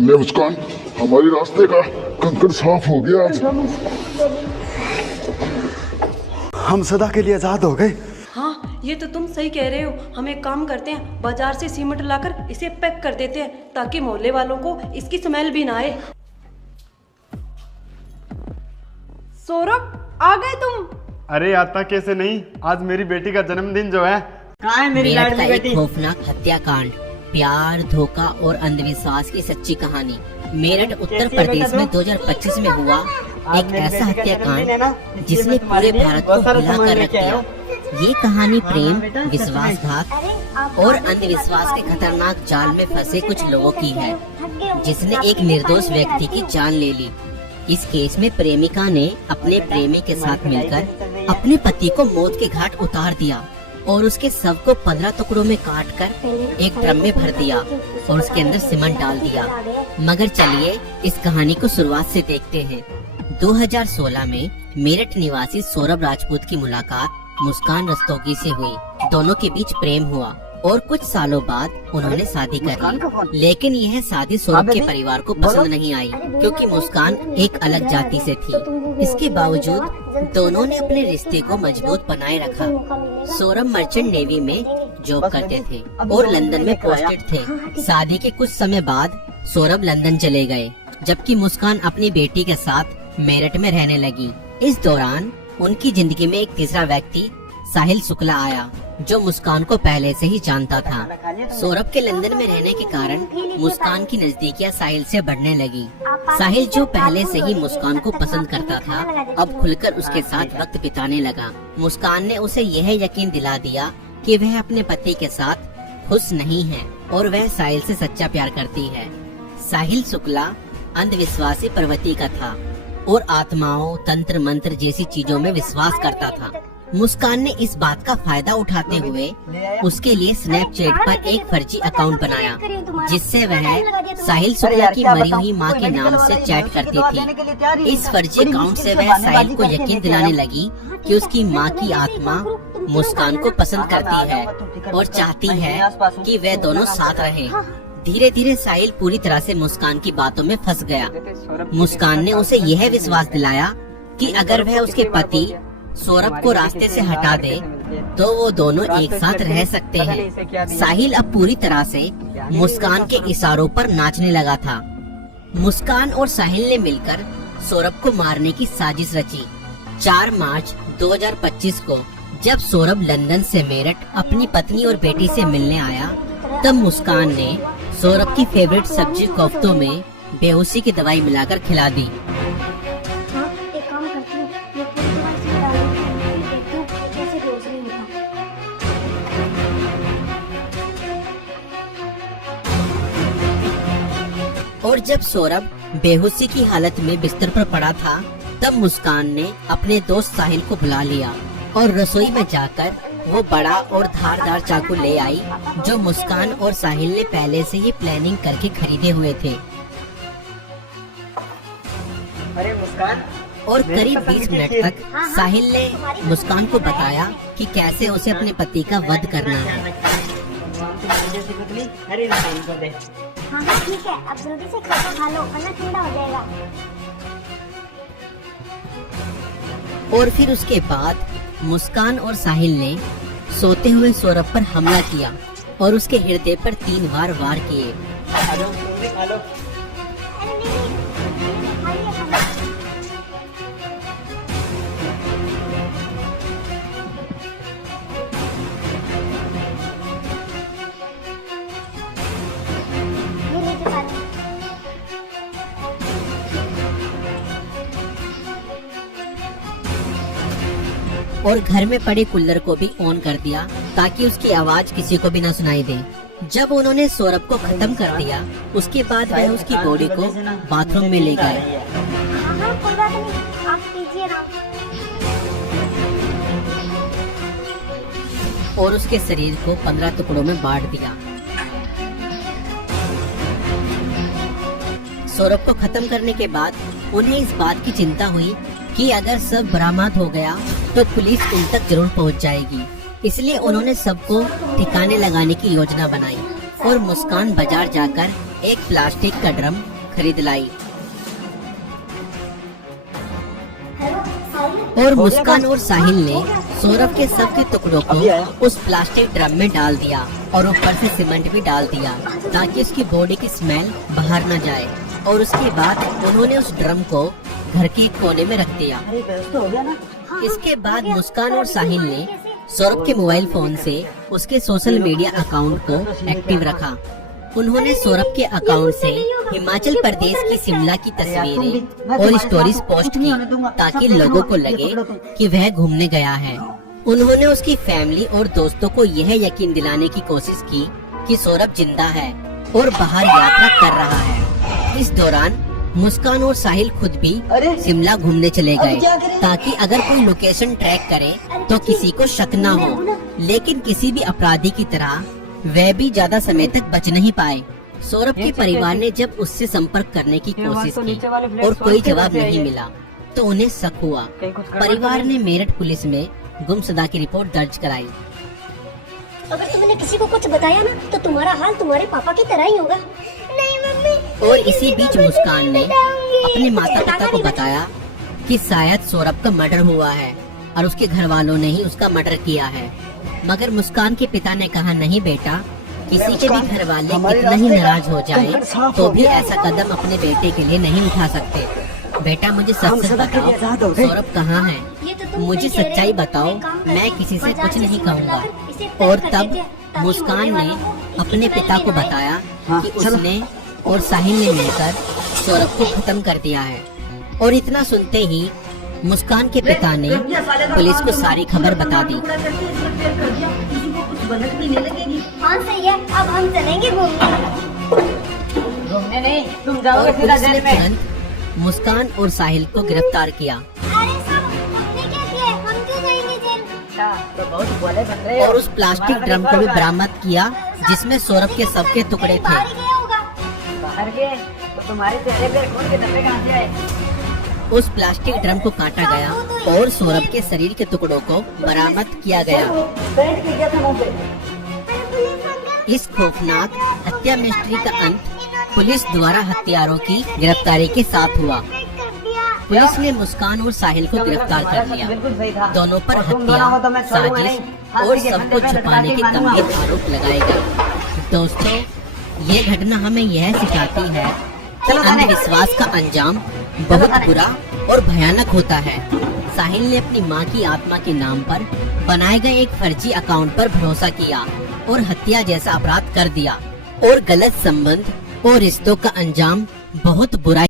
ले मुस्कान, हमारी रास्ते का कंकड़ साफ हो गया आज। हम सदा के लिए आजाद हो गए। हाँ, ये तो तुम सही कह रहे हो। हम एक काम करते हैं, बाजार से सीमेंट लाकर इसे पैक कर देते हैं ताकि मोहल्ले वालों को इसकी स्मेल भी ना आए। सौरभ, आ गए तुम? अरे आता कैसे नहीं, आज मेरी बेटी का जन्मदिन जो है। कहाँ है मेरी मेरठ लाडली का एक बेटी? खौफनाक हत्याकांड, प्यार, धोखा और अंधविश्वास की सच्ची कहानी। मेरठ उत्तर प्रदेश में 2025 में हुआ एक ऐसा हत्याकांड जिसने पूरे भारत को हिला कर रख दिया। ये कहानी प्रेम, विश्वासघात और अंधविश्वास के खतरनाक जाल में फंसे कुछ लोगों की है, जिसने एक निर्दोष व्यक्ति की जान ले ली। इस केस में प्रेमिका ने अपने प्रेमी के साथ मिलकर अपने पति को मौत के घाट उतार दिया और उसके शव को 15 टुकड़ों में काटकर एक ड्रम में भर दिया और उसके अंदर सीमेंट डाल दिया। मगर चलिए इस कहानी को शुरुआत से देखते हैं। 2016 में मेरठ निवासी सौरभ राजपूत की मुलाकात मुस्कान रस्तोगी से हुई। दोनों के बीच प्रेम हुआ और कुछ सालों बाद उन्होंने शादी कर ली। लेकिन यह शादी सौरभ के परिवार को पसंद नहीं आई, क्योंकि मुस्कान एक अलग जाति से थी। इसके बावजूद दोनों ने अपने रिश्ते को मजबूत बनाए रखा। सौरभ मर्चेंट नेवी में जॉब करते थे और लंदन में पोस्टेड थे। शादी के कुछ समय बाद सौरभ लंदन चले गए, जबकि मुस्कान अपनी बेटी के साथ मेरठ में रहने लगी। इस दौरान उनकी जिंदगी में एक तीसरा व्यक्ति साहिल शुक्ला आया, जो मुस्कान को पहले से ही जानता था। सौरभ के लंदन में रहने के कारण मुस्कान की नजदीकियां साहिल से बढ़ने लगी। साहिल, जो पहले से ही मुस्कान को पसंद करता था, अब खुलकर उसके साथ वक्त बिताने लगा। मुस्कान ने उसे यह यकीन दिला दिया कि वह अपने पति के साथ खुश नहीं है और वह साहिल से सच्चा प्यार करती है। साहिल शुक्ला अंधविश्वासी प्रवृत्ति का था और आत्माओं, तंत्र मंत्र जैसी चीजों में विश्वास करता था। मुस्कान ने इस बात का फायदा उठाते हुए उसके लिए स्नैपचैट पर एक फर्जी अकाउंट बनाया, जिससे वह साहिल शुक्ला की मरी हुई मां के नाम से चैट करती थी। इस फर्जी अकाउंट से वह साहिल को यकीन दिलाने लगी कि उसकी मां की आत्मा मुस्कान को पसंद करती है और चाहती है कि वे दोनों साथ रहें। धीरे धीरे साहिल पूरी तरह से मुस्कान की बातों में फंस गया। मुस्कान ने उसे यह विश्वास दिलाया कि अगर वह उसके पति सौरभ को रास्ते से हटा दे तो वो दोनों एक साथ रह सकते हैं। साहिल अब पूरी तरह से मुस्कान के इशारों पर नाचने लगा था। मुस्कान और साहिल ने मिलकर सौरभ को मारने की साजिश रची। 4 मार्च 2025 को जब सौरभ लंदन से मेरठ अपनी पत्नी और बेटी से मिलने आया, तब मुस्कान ने सौरभ की फेवरेट सब्जी कोफ्तों में बेहोशी की दवाई मिलाकर खिला दी। और जब सौरभ बेहोशी की हालत में बिस्तर पर पड़ा था, तब मुस्कान ने अपने दोस्त साहिल को बुला लिया और रसोई में जाकर वो बड़ा और धारदार चाकू ले आई, जो मुस्कान और साहिल ने पहले से ही प्लानिंग करके खरीदे हुए थे। अरे मुस्कान, और करीब 20 मिनट तक साहिल ने मुस्कान को बताया कि कैसे उसे अपने पति का वध करना है। अरे इनको दे। हाँ ठीक है, अब जल्दी से खा लो वरना ठंडा हो जाएगा। और फिर उसके बाद मुस्कान और साहिल ने सोते हुए सौरभ पर हमला किया और उसके हृदय पर 3 बार वार किए। खा लो, तुम भी खा लो। अरे नहीं, खाइए खाना। ये लीजिए पानी। और घर में पड़े कूलर को भी ऑन कर दिया ताकि उसकी आवाज किसी को भी न सुनाई दे। जब उन्होंने सौरभ को खत्म कर दिया, उसके बाद वह उसकी बॉडी को बाथरूम में ले गए। हाँ कोई बात नहीं, आप कीजिए ना। और उसके शरीर को 15 टुकड़ों में बांट दिया। सौरभ को खत्म करने के बाद उन्हें इस बात की चिंता हुई कि अगर सब बरामद हो गया तो पुलिस उन तक जरूर पहुंच जाएगी। इसलिए उन्होंने सबको ठिकाने लगाने की योजना बनाई। और मुस्कान बाजार जाकर एक प्लास्टिक का ड्रम खरीद लाई और मुस्कान और साहिल ने सौरभ के शव के टुकड़ों को उस प्लास्टिक ड्रम में डाल दिया और ऊपर से सीमेंट भी डाल दिया ताकि उसकी बॉडी की स्मेल बाहर न जाए। और उसके बाद उन्होंने उस ड्रम को घर के एक कोने में रख दिया। इसके बाद मुस्कान और साहिल ने सौरभ के मोबाइल फोन से उसके सोशल मीडिया अकाउंट को एक्टिव रखा। उन्होंने सौरभ के अकाउंट से हिमाचल प्रदेश की शिमला की तस्वीरें और स्टोरीज पोस्ट की ताकि लोगों को लगे कि वह घूमने गया है। उन्होंने उसकी फैमिली और दोस्तों को यह यकीन दिलाने की कोशिश की कि सौरभ जिंदा है और बाहर यात्रा कर रहा है। इस दौरान मुस्कान और साहिल खुद भी शिमला घूमने चले गए ताकि अगर कोई लोकेशन ट्रैक करे तो किसी को शक न हो, लेकिन किसी भी अपराधी की तरह वह भी ज्यादा समय तक बच नहीं पाए। सौरभ के परिवार ने जब उससे संपर्क करने की कोशिश की और कोई जवाब नहीं मिला तो उन्हें शक हुआ। परिवार ने मेरठ पुलिस में गुमशुदा की रिपोर्ट दर्ज कराई। अगर तुमने किसी को कुछ बताया ना तो तुम्हारा हाल तुम्हारे पापा की तरह ही होगा। नहीं मम्मी। और इसी बीच मुस्कान ने अपने माता पिता को बताया कि शायद सौरभ का मर्डर हुआ है और उसके घर वालों ने ही उसका मर्डर किया है। मगर मुस्कान के पिता ने कहा, नहीं बेटा, किसी के भी घर वाले कितना ही नाराज हो जाए तो भी ऐसा कदम अपने बेटे के लिए नहीं उठा सकते। बेटा मुझे सच बताओ, सौरभ कहाँ है? मुझे सच्चाई बताओ, मैं किसी से कुछ नहीं कहूँगा। और तब मुस्कान ने अपने पिता को बताया कि उसने और साहिल ने मिलकर सौरभ को खत्म कर दिया है। और इतना सुनते ही मुस्कान के पिता ने पुलिस को सारी खबर बता दी। हाँ सही है, अब हम चलेंगे घूमने नहीं, तुम और जाओगे सीधा पुलिस ने जेल में। तुरंत मुस्कान और साहिल को गिरफ्तार किया अरे साहब, हमने क्या किया है? हम क्यों जाएंगे जेल? अच्छा, तो बहुत भोले बन रहे हो। और उस प्लास्टिक ड्रम को भी बरामद किया जिसमें सौरभ के शव के टुकड़े थे। बाहर ही गया होगा। बाहर गए तो तुम्हारे चेहरे पे खून के धब्बे कहाँ से आए? उस प्लास्टिक ड्रम को काटा गया और सौरभ के शरीर के टुकड़ों को बरामद किया गया। बैठ के क्या था मुंह पे? इस खौफनाक हत्या मिस्ट्री का अंत पुलिस द्वारा हत्यारों की गिरफ्तारी के साथ हुआ। पुलिस ने मुस्कान और साहिल को गिरफ्तार कर लिया। बिल्कुल सही था। दोनों पर तुम दोनों हो तो मैं हत्या, छोड़ूंगा साजिश नहीं। और सबको छुपाने के गंभीर आरोप लगाए गए। दोस्तों, ये घटना हमें यह सिखाती है कि अंधविश्वास का अंजाम बहुत बुरा और भयानक होता है। साहिल ने अपनी मां की आत्मा के नाम पर बनाए गए एक फर्जी अकाउंट पर भरोसा किया और हत्या जैसा अपराध कर दिया और गलत संबंध और रिश्तों का अंजाम बहुत बुरा